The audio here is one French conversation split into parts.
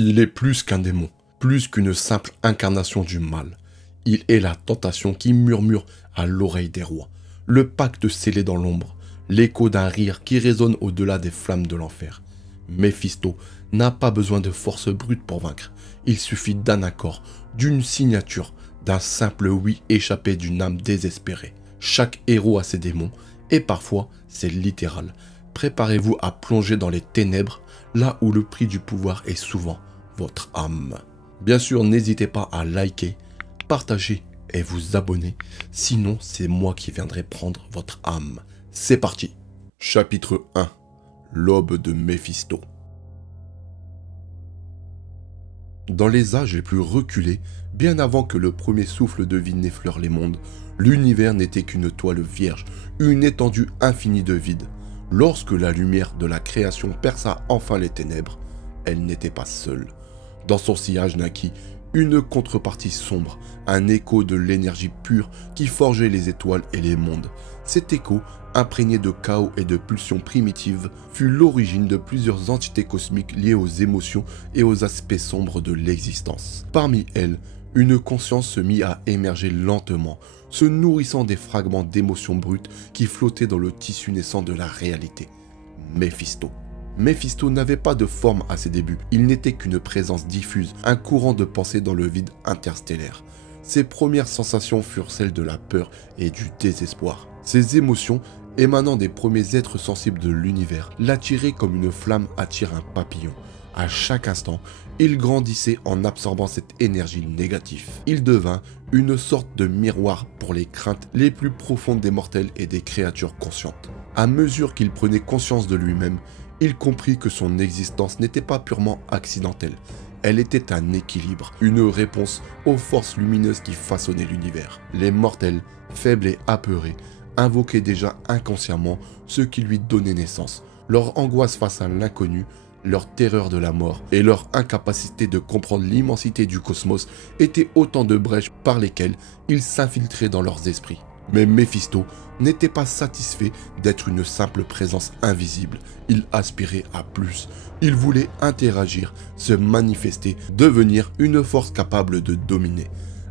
Il est plus qu'un démon, plus qu'une simple incarnation du mal. Il est la tentation qui murmure à l'oreille des rois, le pacte scellé dans l'ombre, l'écho d'un rire qui résonne au-delà des flammes de l'enfer. Méphisto n'a pas besoin de force brute pour vaincre. Il suffit d'un accord, d'une signature, d'un simple oui échappé d'une âme désespérée. Chaque héros a ses démons, et parfois c'est littéral. Préparez-vous à plonger dans les ténèbres, là où le prix du pouvoir est souvent votre âme. Bien sûr, n'hésitez pas à liker, partager et vous abonner, sinon c'est moi qui viendrai prendre votre âme. C'est parti. Chapitre 1. L'aube de Méphisto. Dans les âges les plus reculés, bien avant que le premier souffle de vie n'effleure les mondes, l'univers n'était qu'une toile vierge, une étendue infinie de vide. Lorsque la lumière de la création perça enfin les ténèbres, elle n'était pas seule. Dans son sillage naquit une contrepartie sombre, un écho de l'énergie pure qui forgeait les étoiles et les mondes. Cet écho, imprégné de chaos et de pulsions primitives, fut l'origine de plusieurs entités cosmiques liées aux émotions et aux aspects sombres de l'existence. Parmi elles, une conscience se mit à émerger lentement, se nourrissant des fragments d'émotions brutes qui flottaient dans le tissu naissant de la réalité. Méphisto. Méphisto n'avait pas de forme à ses débuts, il n'était qu'une présence diffuse, un courant de pensée dans le vide interstellaire. Ses premières sensations furent celles de la peur et du désespoir. Ses émotions, émanant des premiers êtres sensibles de l'univers, l'attiraient comme une flamme attire un papillon. À chaque instant, il grandissait en absorbant cette énergie négative. Il devint une sorte de miroir pour les craintes les plus profondes des mortels et des créatures conscientes. À mesure qu'il prenait conscience de lui-même, il comprit que son existence n'était pas purement accidentelle. Elle était un équilibre, une réponse aux forces lumineuses qui façonnaient l'univers. Les mortels, faibles et apeurés, invoquaient déjà inconsciemment ce qui lui donnait naissance. Leur angoisse face à l'inconnu, leur terreur de la mort et leur incapacité de comprendre l'immensité du cosmos étaient autant de brèches par lesquelles ils s'infiltraient dans leurs esprits. Mais Méphisto n'était pas satisfait d'être une simple présence invisible. Il aspirait à plus. Il voulait interagir, se manifester, devenir une force capable de dominer.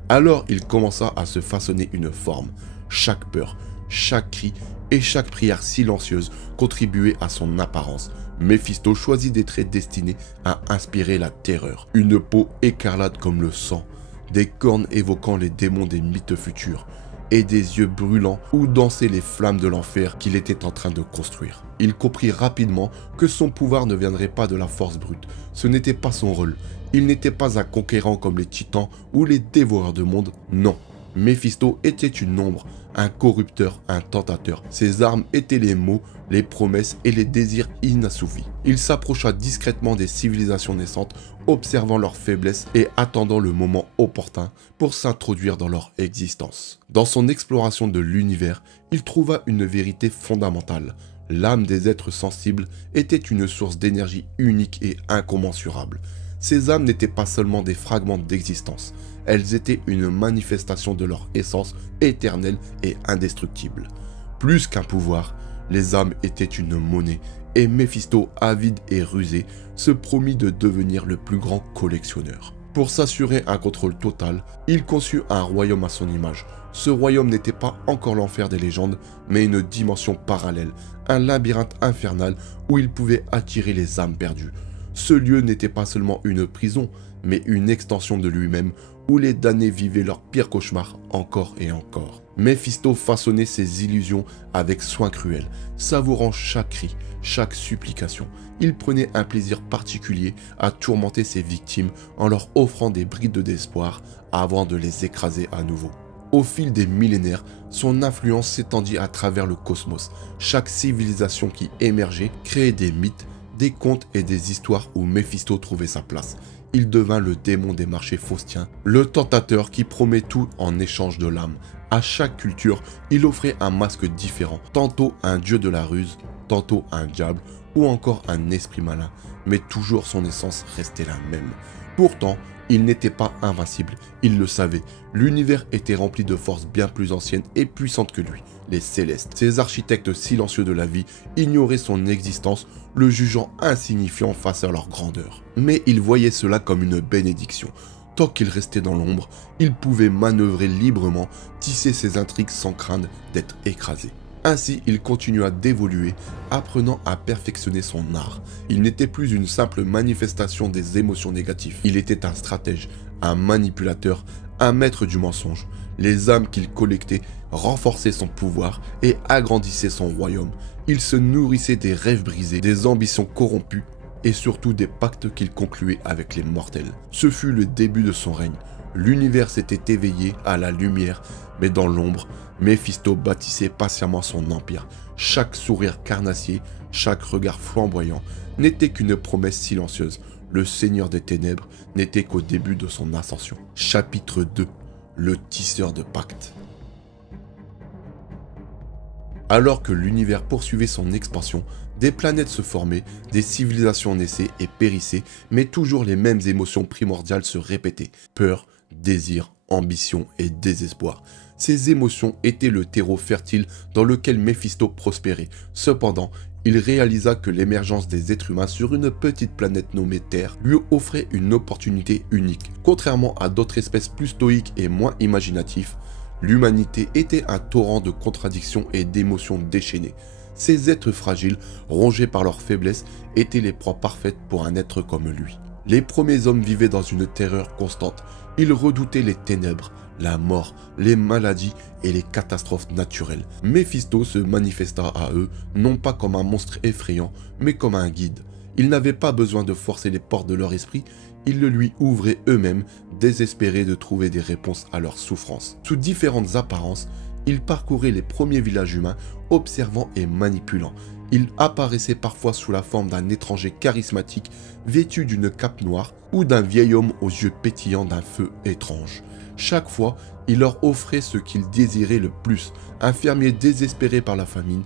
Alors il commença à se façonner une forme. Chaque peur, chaque cri et chaque prière silencieuse contribuait à son apparence. Méphisto choisit des traits destinés à inspirer la terreur. Une peau écarlate comme le sang, des cornes évoquant les démons des mythes futurs, et des yeux brûlants où dansaient les flammes de l'enfer qu'il était en train de construire. Il comprit rapidement que son pouvoir ne viendrait pas de la force brute. Ce n'était pas son rôle. Il n'était pas un conquérant comme les titans ou les dévoreurs de monde. Non. Méphisto était une ombre, un corrupteur, un tentateur. Ses armes étaient les mots, les promesses et les désirs inassouvis. Il s'approcha discrètement des civilisations naissantes, observant leurs faiblesses et attendant le moment opportun pour s'introduire dans leur existence. Dans son exploration de l'univers, il trouva une vérité fondamentale. L'âme des êtres sensibles était une source d'énergie unique et incommensurable. Ces âmes n'étaient pas seulement des fragments d'existence, elles étaient une manifestation de leur essence éternelle et indestructible. Plus qu'un pouvoir, les âmes étaient une monnaie, et Méphisto, avide et rusé, se promit de devenir le plus grand collectionneur. Pour s'assurer un contrôle total, il conçut un royaume à son image. Ce royaume n'était pas encore l'enfer des légendes, mais une dimension parallèle, un labyrinthe infernal où il pouvait attirer les âmes perdues. Ce lieu n'était pas seulement une prison, mais une extension de lui-même où les damnés vivaient leurs pires cauchemars encore et encore. Méphisto façonnait ses illusions avec soin cruel, savourant chaque cri, chaque supplication. Il prenait un plaisir particulier à tourmenter ses victimes en leur offrant des brides d'espoir avant de les écraser à nouveau. Au fil des millénaires, son influence s'étendit à travers le cosmos. Chaque civilisation qui émergeait créait des mythes, des contes et des histoires où Méphisto trouvait sa place. Il devint le démon des marchés faustiens, le tentateur qui promet tout en échange de l'âme. À chaque culture, il offrait un masque différent, tantôt un dieu de la ruse, tantôt un diable ou encore un esprit malin, mais toujours son essence restait la même. Pourtant, Il n'était pas invincible, il le savait. L'univers était rempli de forces bien plus anciennes et puissantes que lui, les Célestes. Ces architectes silencieux de la vie ignoraient son existence, le jugeant insignifiant face à leur grandeur. Mais il voyait cela comme une bénédiction. Tant qu'il restait dans l'ombre, il pouvait manœuvrer librement, tisser ses intrigues sans craindre d'être écrasé. Ainsi, il continua d'évoluer, apprenant à perfectionner son art. Il n'était plus une simple manifestation des émotions négatives. Il était un stratège, un manipulateur, un maître du mensonge. Les âmes qu'il collectait renforçaient son pouvoir et agrandissaient son royaume. Il se nourrissait des rêves brisés, des ambitions corrompues et surtout des pactes qu'il concluait avec les mortels. Ce fut le début de son règne. L'univers s'était éveillé à la lumière, mais dans l'ombre, Méphisto bâtissait patiemment son empire. Chaque sourire carnassier, chaque regard flamboyant n'était qu'une promesse silencieuse. Le Seigneur des Ténèbres n'était qu'au début de son ascension. Chapitre 2. Le tisseur de pactes. Alors que l'univers poursuivait son expansion, des planètes se formaient, des civilisations naissaient et périssaient, mais toujours les mêmes émotions primordiales se répétaient. Peur, désir, ambition et désespoir. Ces émotions étaient le terreau fertile dans lequel Méphisto prospérait. Cependant, il réalisa que l'émergence des êtres humains sur une petite planète nommée Terre lui offrait une opportunité unique. Contrairement à d'autres espèces plus stoïques et moins imaginatives, l'humanité était un torrent de contradictions et d'émotions déchaînées. Ces êtres fragiles, rongés par leur faiblesse, étaient les proies parfaites pour un être comme lui. Les premiers hommes vivaient dans une terreur constante. Ils redoutaient les ténèbres, la mort, les maladies et les catastrophes naturelles. Méphisto se manifesta à eux, non pas comme un monstre effrayant, mais comme un guide. Ils n'avaient pas besoin de forcer les portes de leur esprit, ils le lui ouvraient eux-mêmes, désespérés de trouver des réponses à leurs souffrances. Sous différentes apparences, il parcourait les premiers villages humains, observant et manipulant. Il apparaissait parfois sous la forme d'un étranger charismatique, vêtu d'une cape noire, ou d'un vieil homme aux yeux pétillants d'un feu étrange. Chaque fois, il leur offrait ce qu'ils désiraient le plus. Un fermier désespéré par la famine,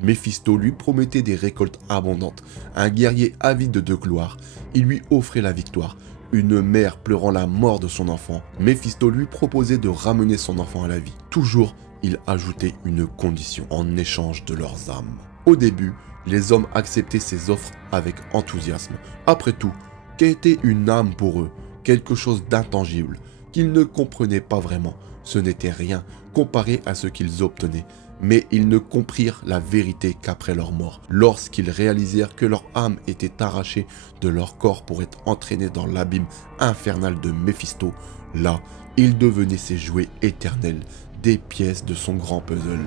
Méphisto lui promettait des récoltes abondantes. Un guerrier avide de gloire, il lui offrait la victoire. Une mère pleurant la mort de son enfant, Méphisto lui proposait de ramener son enfant à la vie. Toujours, il ajoutait une condition en échange de leurs âmes. Au début, les hommes acceptaient ces offres avec enthousiasme. Après tout, qu'était une âme pour eux? Quelque chose d'intangible, qu'ils ne comprenaient pas vraiment. Ce n'était rien comparé à ce qu'ils obtenaient. Mais ils ne comprirent la vérité qu'après leur mort, lorsqu'ils réalisèrent que leur âme était arrachée de leur corps pour être entraînée dans l'abîme infernal de Méphisto. Là, ils devenaient ses jouets éternels, des pièces de son grand puzzle.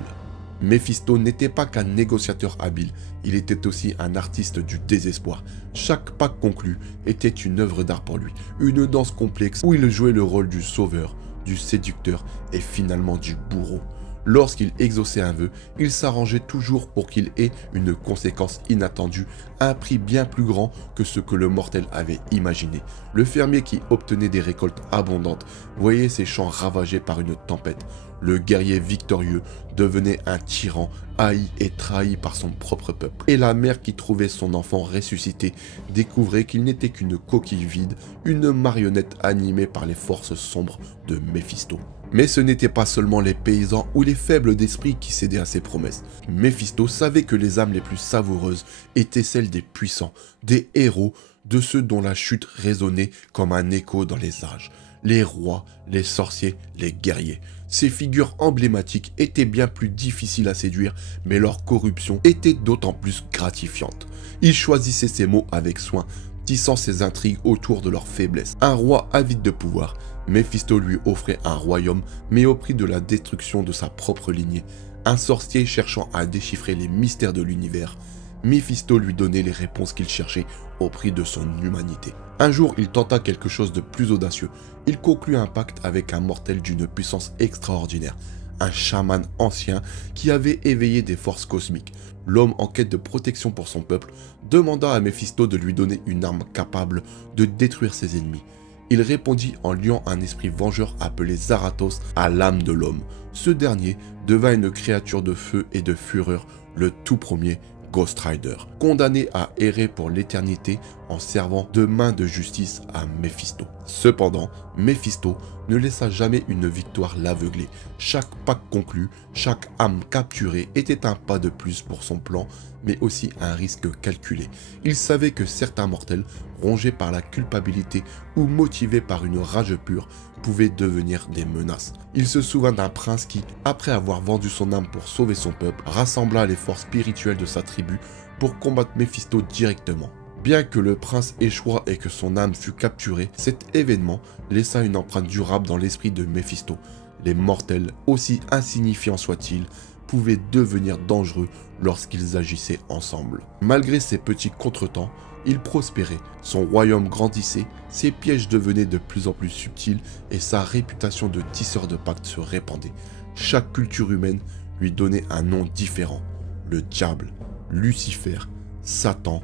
Méphisto n'était pas qu'un négociateur habile, il était aussi un artiste du désespoir. Chaque pacte conclu était une œuvre d'art pour lui, une danse complexe où il jouait le rôle du sauveur, du séducteur et finalement du bourreau. Lorsqu'il exauçait un vœu, il s'arrangeait toujours pour qu'il ait une conséquence inattendue, un prix bien plus grand que ce que le mortel avait imaginé. Le fermier qui obtenait des récoltes abondantes voyait ses champs ravagés par une tempête. Le guerrier victorieux devenait un tyran, haï et trahi par son propre peuple. Et la mère qui trouvait son enfant ressuscité découvrait qu'il n'était qu'une coquille vide, une marionnette animée par les forces sombres de Méphisto. Mais ce n'étaient pas seulement les paysans ou les faibles d'esprit qui cédaient à ses promesses. Méphisto savait que les âmes les plus savoureuses étaient celles des puissants, des héros, de ceux dont la chute résonnait comme un écho dans les âges. Les rois, les sorciers, les guerriers. Ces figures emblématiques étaient bien plus difficiles à séduire, mais leur corruption était d'autant plus gratifiante. Il choisissait ses mots avec soin, tissant ses intrigues autour de leur faiblesse. Un roi avide de pouvoir, Méphisto lui offrait un royaume, mais au prix de la destruction de sa propre lignée. Un sorcier cherchant à déchiffrer les mystères de l'univers, Méphisto lui donnait les réponses qu'il cherchait au prix de son humanité. Un jour, il tenta quelque chose de plus audacieux. Il conclut un pacte avec un mortel d'une puissance extraordinaire, un chaman ancien qui avait éveillé des forces cosmiques. L'homme en quête de protection pour son peuple demanda à Méphisto de lui donner une arme capable de détruire ses ennemis. Il répondit en liant un esprit vengeur appelé Zarathos à l'âme de l'homme. Ce dernier devint une créature de feu et de fureur, le tout premier Ghost Rider, condamné à errer pour l'éternité en servant de main de justice à Méphisto. Cependant, Méphisto ne laissa jamais une victoire l'aveugler. Chaque pacte conclu, chaque âme capturée était un pas de plus pour son plan, mais aussi un risque calculé. Il savait que certains mortels, rongés par la culpabilité ou motivés par une rage pure, pouvaient devenir des menaces. Il se souvint d'un prince qui, après avoir vendu son âme pour sauver son peuple, rassembla les forces spirituelles de sa tribu pour combattre Méphisto directement. Bien que le prince échoua et que son âme fût capturée, cet événement laissa une empreinte durable dans l'esprit de Méphisto. Les mortels, aussi insignifiants soient-ils, pouvaient devenir dangereux lorsqu'ils agissaient ensemble. Malgré ces petits contretemps, il prospérait, son royaume grandissait, ses pièges devenaient de plus en plus subtils et sa réputation de tisseur de pactes se répandait. Chaque culture humaine lui donnait un nom différent. Le diable, Lucifer, Satan,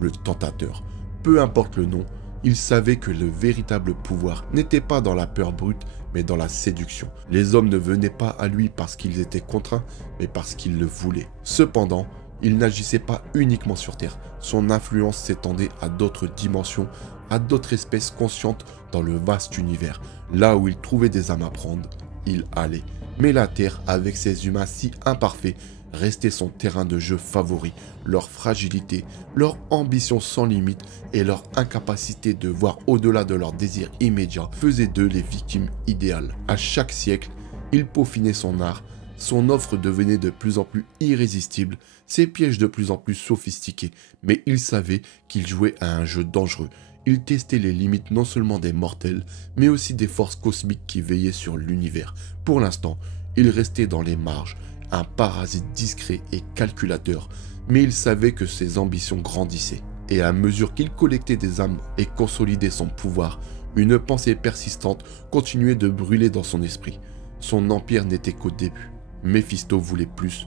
le tentateur. Peu importe le nom, il savait que le véritable pouvoir n'était pas dans la peur brute, mais dans la séduction. Les hommes ne venaient pas à lui parce qu'ils étaient contraints, mais parce qu'ils le voulaient. Cependant, il n'agissait pas uniquement sur Terre. Son influence s'étendait à d'autres dimensions, à d'autres espèces conscientes dans le vaste univers. Là où il trouvait des âmes à prendre, il allait. Mais la Terre, avec ses humains si imparfaits, restait son terrain de jeu favori. Leur fragilité, leur ambition sans limite et leur incapacité de voir au-delà de leurs désirs immédiats faisaient d'eux les victimes idéales. À chaque siècle, il peaufinait son art, son offre devenait de plus en plus irrésistible, ses pièges de plus en plus sophistiqués, mais il savait qu'il jouait à un jeu dangereux. Il testait les limites non seulement des mortels, mais aussi des forces cosmiques qui veillaient sur l'univers. Pour l'instant, il restait dans les marges, un parasite discret et calculateur, mais il savait que ses ambitions grandissaient. Et à mesure qu'il collectait des âmes et consolidait son pouvoir, une pensée persistante continuait de brûler dans son esprit. Son empire n'était qu'au début. Méphisto voulait plus,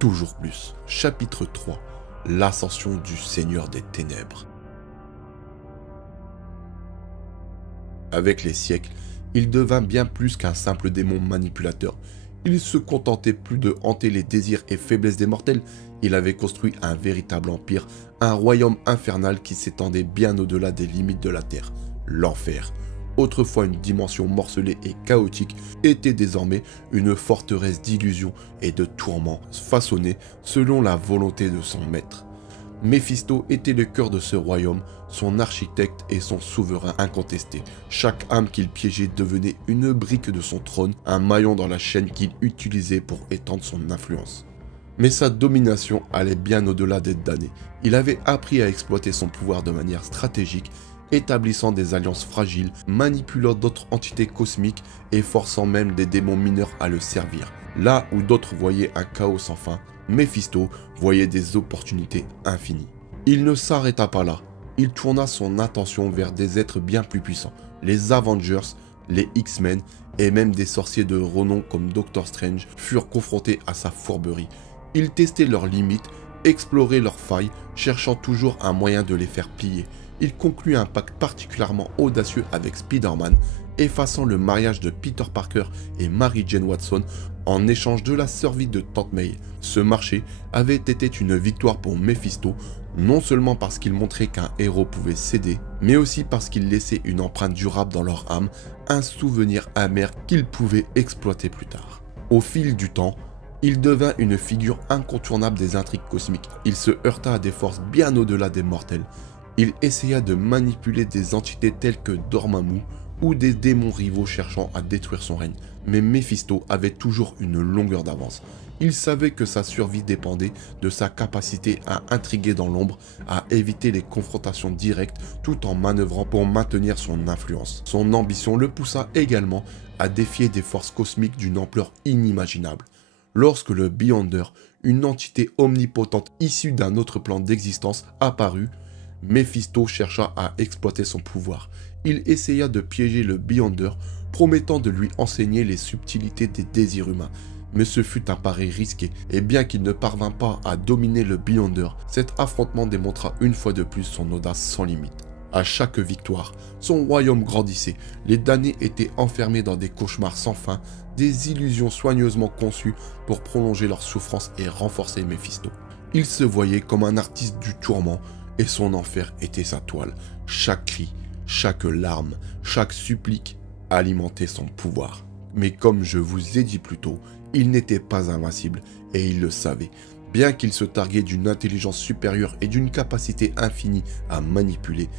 toujours plus. Chapitre 3. L'ascension du Seigneur des Ténèbres. Avec les siècles, il devint bien plus qu'un simple démon manipulateur. Il se contentait plus de hanter les désirs et faiblesses des mortels. Il avait construit un véritable empire, un royaume infernal qui s'étendait bien au-delà des limites de la terre. L'enfer, autrefois une dimension morcelée et chaotique, était désormais une forteresse d'illusions et de tourments façonnée selon la volonté de son maître. Méphisto était le cœur de ce royaume, son architecte et son souverain incontesté. Chaque âme qu'il piégeait devenait une brique de son trône, un maillon dans la chaîne qu'il utilisait pour étendre son influence. Mais sa domination allait bien au-delà d'être damnée. Il avait appris à exploiter son pouvoir de manière stratégique, établissant des alliances fragiles, manipulant d'autres entités cosmiques et forçant même des démons mineurs à le servir. Là où d'autres voyaient un chaos sans fin, Méphisto voyait des opportunités infinies. Il ne s'arrêta pas là. Il tourna son attention vers des êtres bien plus puissants. Les Avengers, les X-Men et même des sorciers de renom comme Doctor Strange furent confrontés à sa fourberie. Il testait leurs limites, explorait leurs failles, cherchant toujours un moyen de les faire plier. Il conclut un pacte particulièrement audacieux avec Spider-Man, effaçant le mariage de Peter Parker et Mary Jane Watson en échange de la survie de Tante May. Ce marché avait été une victoire pour Méphisto, non seulement parce qu'il montrait qu'un héros pouvait céder, mais aussi parce qu'il laissait une empreinte durable dans leur âme, un souvenir amer qu'ils pouvaient exploiter plus tard. Au fil du temps, il devint une figure incontournable des intrigues cosmiques. Il se heurta à des forces bien au-delà des mortels. Il essaya de manipuler des entités telles que Dormammu ou des démons rivaux cherchant à détruire son règne. Mais Méphisto avait toujours une longueur d'avance. Il savait que sa survie dépendait de sa capacité à intriguer dans l'ombre, à éviter les confrontations directes tout en manœuvrant pour maintenir son influence. Son ambition le poussa également à défier des forces cosmiques d'une ampleur inimaginable. Lorsque le Beyonder, une entité omnipotente issue d'un autre plan d'existence, apparut, Méphisto chercha à exploiter son pouvoir. Il essaya de piéger le Beyonder, promettant de lui enseigner les subtilités des désirs humains. Mais ce fut un pari risqué, et bien qu'il ne parvint pas à dominer le Beyonder, cet affrontement démontra une fois de plus son audace sans limite. À chaque victoire, son royaume grandissait, les damnés étaient enfermés dans des cauchemars sans fin, des illusions soigneusement conçues pour prolonger leur souffrance et renforcer Méphisto. Il se voyait comme un artiste du tourment et son enfer était sa toile. Chaque cri, chaque larme, chaque supplique alimentait son pouvoir. Mais comme je vous ai dit plus tôt, il n'était pas invincible et il le savait. Bien qu'il se targuait d'une intelligence supérieure et d'une capacité infinie à manipuler,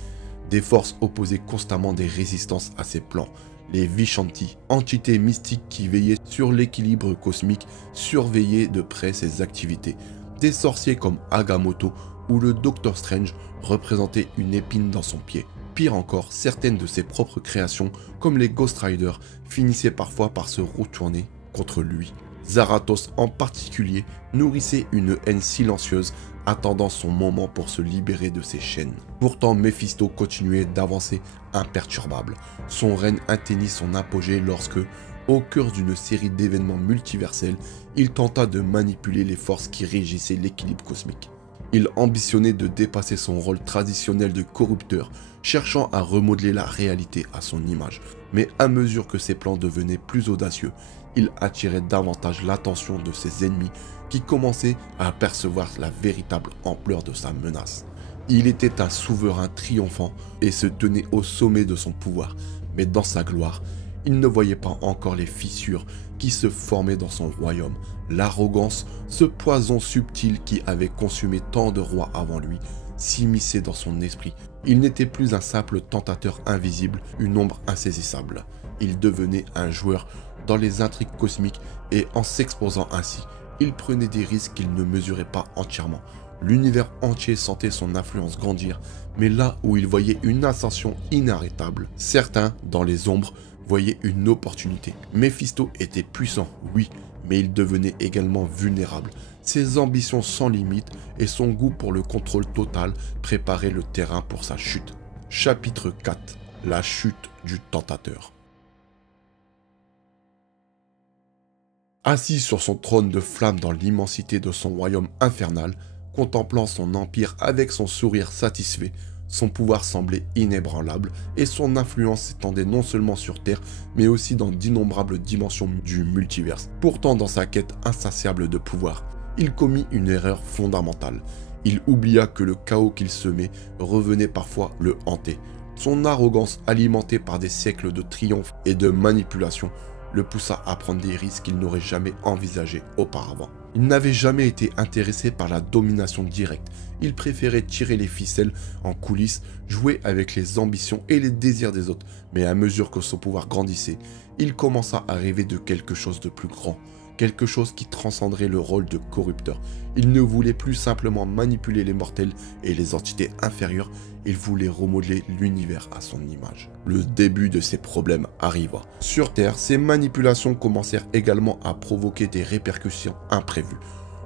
des forces opposaient constamment des résistances à ses plans. Les Vishanti, entités mystiques qui veillaient sur l'équilibre cosmique, surveillaient de près ses activités. Des sorciers comme Agamotto ou le Docteur Strange représentaient une épine dans son pied. Pire encore, certaines de ses propres créations, comme les Ghost Riders, finissaient parfois par se retourner contre lui. Zarathos en particulier nourrissait une haine silencieuse, attendant son moment pour se libérer de ses chaînes. Pourtant, Méphisto continuait d'avancer imperturbable. Son règne atteignit son apogée lorsque, au cœur d'une série d'événements multiversels, il tenta de manipuler les forces qui régissaient l'équilibre cosmique. Il ambitionnait de dépasser son rôle traditionnel de corrupteur, cherchant à remodeler la réalité à son image. Mais à mesure que ses plans devenaient plus audacieux, il attirait davantage l'attention de ses ennemis qui commençaient à apercevoir la véritable ampleur de sa menace. Il était un souverain triomphant et se tenait au sommet de son pouvoir, mais dans sa gloire, il ne voyait pas encore les fissures qui se formaient dans son royaume. L'arrogance, ce poison subtil qui avait consumé tant de rois avant lui, s'immisçait dans son esprit. Il n'était plus un simple tentateur invisible, une ombre insaisissable. Il devenait un joueur dans les intrigues cosmiques et en s'exposant ainsi, il prenait des risques qu'il ne mesurait pas entièrement. L'univers entier sentait son influence grandir, mais là où il voyait une ascension inarrêtable, certains, dans les ombres, voyaient une opportunité. Méphisto était puissant, oui, mais il devenait également vulnérable. Ses ambitions sans limite et son goût pour le contrôle total préparaient le terrain pour sa chute. Chapitre 4. La chute du tentateur. Assis sur son trône de flamme dans l'immensité de son royaume infernal, contemplant son empire avec son sourire satisfait, son pouvoir semblait inébranlable et son influence s'étendait non seulement sur Terre, mais aussi dans d'innombrables dimensions du multiverse. Pourtant, dans sa quête insatiable de pouvoir, il commit une erreur fondamentale. Il oublia que le chaos qu'il semait revenait parfois le hanter. Son arrogance, alimentée par des siècles de triomphe et de manipulation, le poussa à prendre des risques qu'il n'aurait jamais envisagés auparavant. Il n'avait jamais été intéressé par la domination directe. Il préférait tirer les ficelles en coulisses, jouer avec les ambitions et les désirs des autres. Mais à mesure que son pouvoir grandissait, il commença à rêver de quelque chose de plus grand. Quelque chose qui transcenderait le rôle de corrupteur. Il ne voulait plus simplement manipuler les mortels et les entités inférieures, il voulait remodeler l'univers à son image. Le début de ses problèmes arriva. Sur Terre, ces manipulations commencèrent également à provoquer des répercussions imprévues.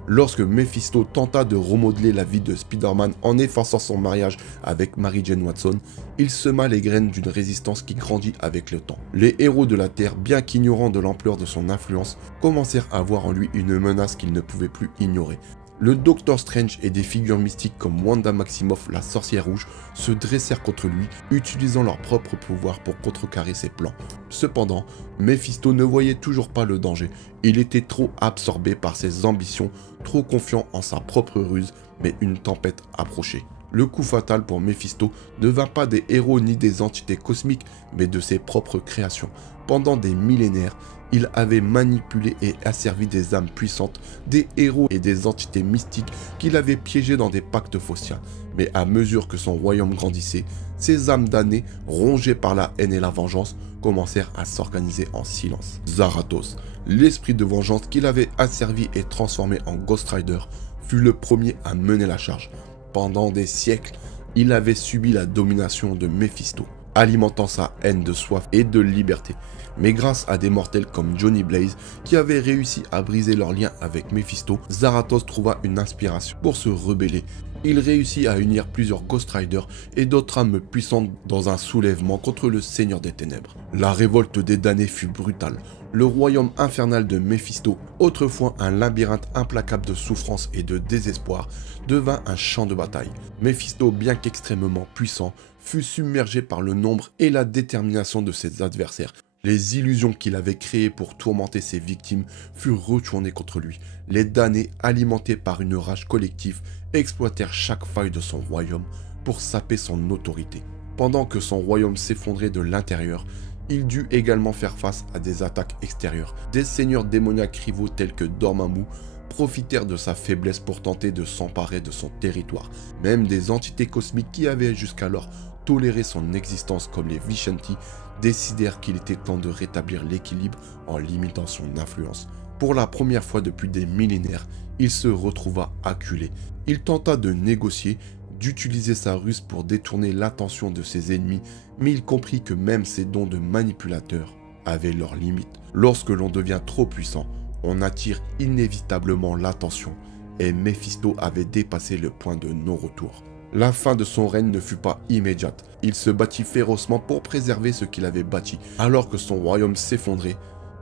Lorsque Mephisto tenta de remodeler la vie de Spider-Man en effaçant son mariage avec Mary Jane Watson, il sema les graines d'une résistance qui grandit avec le temps. Les héros de la Terre, bien qu'ignorants de l'ampleur de son influence, commencèrent à voir en lui une menace qu'ils ne pouvaient plus ignorer. Le Docteur Strange et des figures mystiques comme Wanda Maximoff, la sorcière rouge, se dressèrent contre lui, utilisant leur propre pouvoir pour contrecarrer ses plans. Cependant, Mephisto ne voyait toujours pas le danger. Il était trop absorbé par ses ambitions, trop confiant en sa propre ruse, mais une tempête approchait. Le coup fatal pour Mephisto ne vint pas des héros ni des entités cosmiques, mais de ses propres créations. Pendant des millénaires, il avait manipulé et asservi des âmes puissantes, des héros et des entités mystiques qu'il avait piégés dans des pactes phaustiens. Mais à mesure que son royaume grandissait, ces âmes damnées, rongées par la haine et la vengeance, commencèrent à s'organiser en silence. Zarathos, l'esprit de vengeance qu'il avait asservi et transformé en Ghost Rider, fut le premier à mener la charge. Pendant des siècles, il avait subi la domination de Mephisto, alimentant sa haine de soif et de liberté. Mais grâce à des mortels comme Johnny Blaze, qui avaient réussi à briser leur lien avec Mephisto, Zarathos trouva une inspiration pour se rebeller. Il réussit à unir plusieurs Ghost Riders et d'autres âmes puissantes dans un soulèvement contre le Seigneur des Ténèbres. La révolte des damnés fut brutale. Le royaume infernal de Mephisto, autrefois un labyrinthe implacable de souffrance et de désespoir, devint un champ de bataille. Mephisto, bien qu'extrêmement puissant, fut submergé par le nombre et la détermination de ses adversaires. Les illusions qu'il avait créées pour tourmenter ses victimes furent retournées contre lui. Les damnés, alimentés par une rage collective, exploitèrent chaque faille de son royaume pour saper son autorité. Pendant que son royaume s'effondrait de l'intérieur, il dut également faire face à des attaques extérieures. Des seigneurs démoniaques rivaux tels que Dormammu profitèrent de sa faiblesse pour tenter de s'emparer de son territoire. Même des entités cosmiques qui avaient jusqu'alors toléré son existence comme les Vishanti décidèrent qu'il était temps de rétablir l'équilibre en limitant son influence. Pour la première fois depuis des millénaires, il se retrouva acculé. Il tenta de négocier, d'utiliser sa ruse pour détourner l'attention de ses ennemis, mais il comprit que même ses dons de manipulateur avaient leurs limites. Lorsque l'on devient trop puissant, on attire inévitablement l'attention, et Méphisto avait dépassé le point de non-retour. La fin de son règne ne fut pas immédiate. Il se battit férocement pour préserver ce qu'il avait bâti. Alors que son royaume s'effondrait,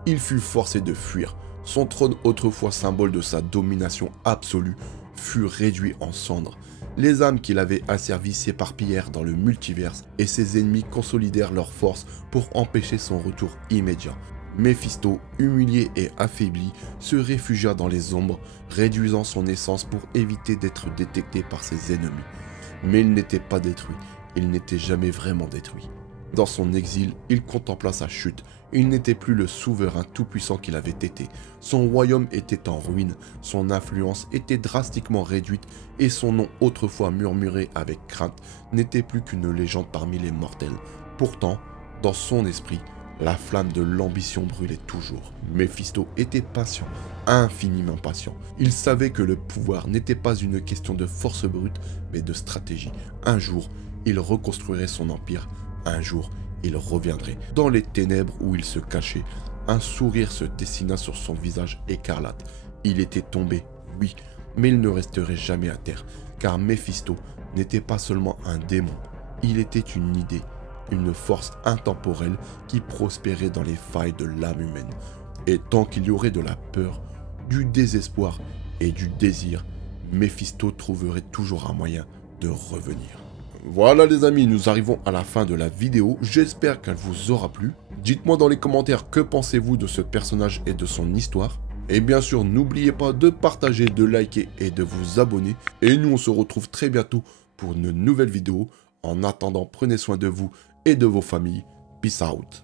il fut forcé de fuir. Son trône, autrefois symbole de sa domination absolue, fut réduit en cendres. Les âmes qu'il avait asservies s'éparpillèrent dans le multiverse et ses ennemis consolidèrent leurs forces pour empêcher son retour immédiat. Méphisto, humilié et affaibli, se réfugia dans les ombres, réduisant son essence pour éviter d'être détecté par ses ennemis. Mais il n'était pas détruit, il n'était jamais vraiment détruit. Dans son exil, il contempla sa chute. Il n'était plus le souverain tout-puissant qu'il avait été. Son royaume était en ruine, son influence était drastiquement réduite et son nom autrefois murmuré avec crainte n'était plus qu'une légende parmi les mortels. Pourtant, dans son esprit, la flamme de l'ambition brûlait toujours. Méphisto était patient, infiniment patient. Il savait que le pouvoir n'était pas une question de force brute, mais de stratégie. Un jour, il reconstruirait son empire. Un jour, il reviendrait. Dans les ténèbres où il se cachait, un sourire se dessina sur son visage écarlate. Il était tombé, oui, mais il ne resterait jamais à terre, car Méphisto n'était pas seulement un démon, il était une idée. Une force intemporelle qui prospérait dans les failles de l'âme humaine. Et tant qu'il y aurait de la peur, du désespoir et du désir, Méphisto trouverait toujours un moyen de revenir. Voilà les amis, nous arrivons à la fin de la vidéo, j'espère qu'elle vous aura plu. Dites-moi dans les commentaires que pensez-vous de ce personnage et de son histoire. Et bien sûr, n'oubliez pas de partager, de liker et de vous abonner. Et nous on se retrouve très bientôt pour une nouvelle vidéo. En attendant, prenez soin de vous et de vos familles. Peace out.